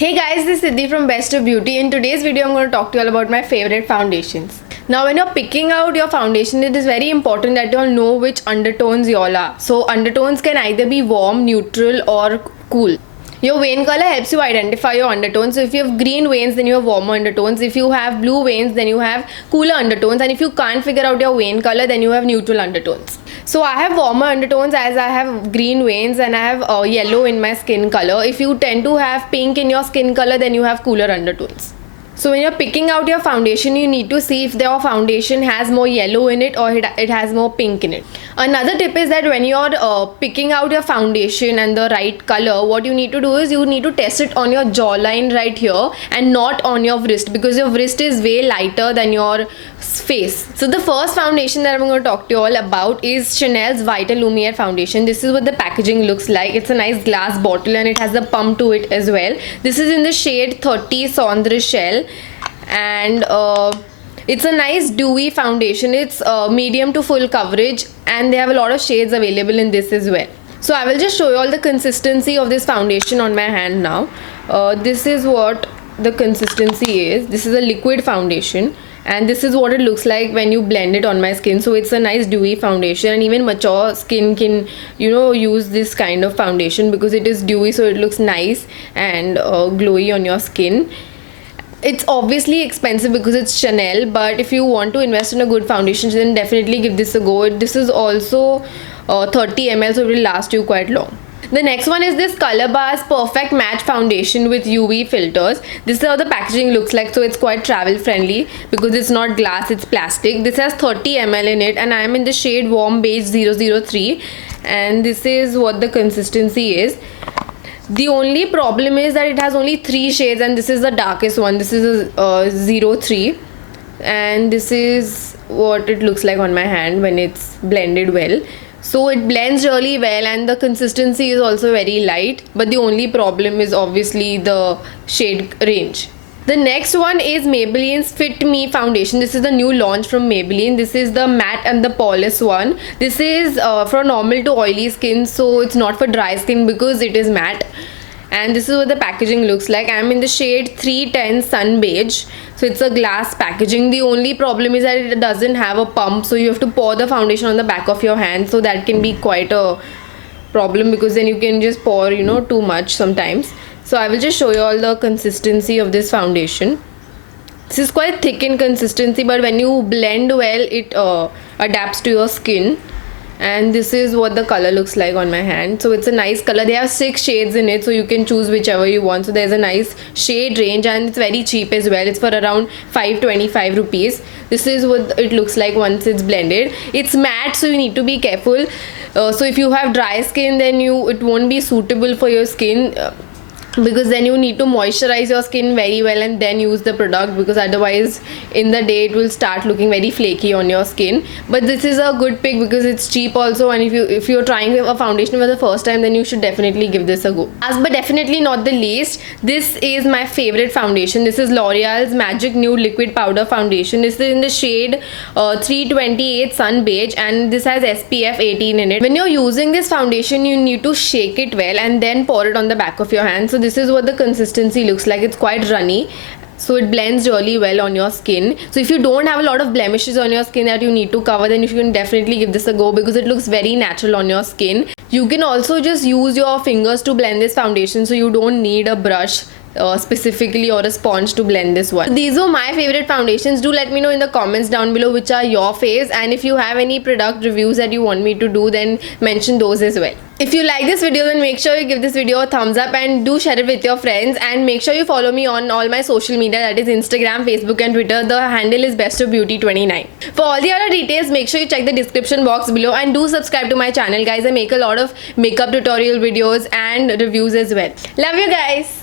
Hey guys, this is Siddhi from Best of Beauty. In today's video, I'm going to talk to you all about my favorite foundations. Now, when you're picking out your foundation, it is very important that you all know which undertones you all are. So, undertones can either be warm, neutral, or cool. Your vein color helps you identify your undertones. So if you have green veins, then you have warmer undertones. If you have blue veins, then you have cooler undertones. And if you can't figure out your vein color, then you have neutral undertones. So I have warmer undertones as I have green veins and I have yellow in my skin color. If you tend to have pink in your skin color, then you have cooler undertones. So when you're picking out your foundation, you need to see if your foundation has more yellow in it or it has more pink in it. Another tip is that when you're picking out your foundation and the right color, what you need to do is you need to test it on your jawline right here and not on your wrist, because your wrist is way lighter than your face. So the first foundation that I'm going to talk to you all about is Chanel's Vitalumiere Foundation. This is what the packaging looks like. It's a nice glass bottle and it has a pump to it as well. This is in the shade 30 Cendre Shell, and it's a nice dewy foundation. It's medium to full coverage and they have a lot of shades available in this as well. So I will just show you all the consistency of this foundation on my hand now. This is what the consistency is. This is a liquid foundation and this is what it looks like when you blend it on my skin. So it's a nice dewy foundation, and even mature skin can use this kind of foundation because it is dewy, so it looks nice and glowy on your skin. It's obviously expensive because it's Chanel, but if you want to invest in a good foundation, then definitely give this a go. This is also 30 ml, so it will last you quite long. The next one is this Colorbar's Perfect Match Foundation with UV filters. This is how the packaging looks like, so it's quite travel friendly because it's not glass, it's plastic. This has 30 ml in it and I am in the shade Warm Beige 003, and this is what the consistency is. The only problem is that it has only 3 shades and this is the darkest one. This is a 03 and this is what it looks like on my hand when it's blended well. So it blends really well and the consistency is also very light, but the only problem is obviously the shade range. The next one is Maybelline's Fit Me Foundation. This is the new launch from Maybelline. This is the matte and the Poreless one. This is for normal to oily skin, so it's not for dry skin because it is matte. And this is what the packaging looks like. I'm in the shade 310 Sun Beige. So it's a glass packaging. The only problem is that it doesn't have a pump, so you have to pour the foundation on the back of your hand. So that can be quite a problem because then you can just pour too much sometimes. So I will just show you all the consistency of this foundation. This is quite thick in consistency, but when you blend well, it adapts to your skin. And this is what the color looks like on my hand. So it's a nice color. They have 6 shades in it, so you can choose whichever you want. So there's a nice shade range and it's very cheap as well. It's for around 525 rupees. This is what it looks like once it's blended. It's matte, so you need to be careful. So if you have dry skin, then it won't be suitable for your skin. Because then you need to moisturize your skin very well and then use the product, because otherwise in the day it will start looking very flaky on your skin. But this is a good pick because it's cheap also, and if you're trying a foundation for the first time, then you should definitely give this a go. Last but definitely not the least, this is my favorite foundation. This is L'Oreal's Magic Nude Liquid Powder Foundation. This is in the shade 328 Sun Beige and this has SPF 18 in it. When you're using this foundation, you need to shake it well and then pour it on the back of your hand. So this is what the consistency looks like. It's quite runny, so it blends really well on your skin. So if you don't have a lot of blemishes on your skin that you need to cover, then you can definitely give this a go because it looks very natural on your skin. You can also just use your fingers to blend this foundation, so you don't need a brush specifically or a sponge to blend this one. So these were my favorite foundations. Do let me know in the comments down below which are your faves, and if you have any product reviews that you want me to do, then mention those as well. If you like this video, then make sure you give this video a thumbs up and do share it with your friends, and make sure you follow me on all my social media, that is Instagram, Facebook and Twitter. The handle is bestofbeauty29. For all the other details, make sure you check the description box below and do subscribe to my channel, guys. I make a lot of makeup tutorial videos and reviews as well. Love you guys.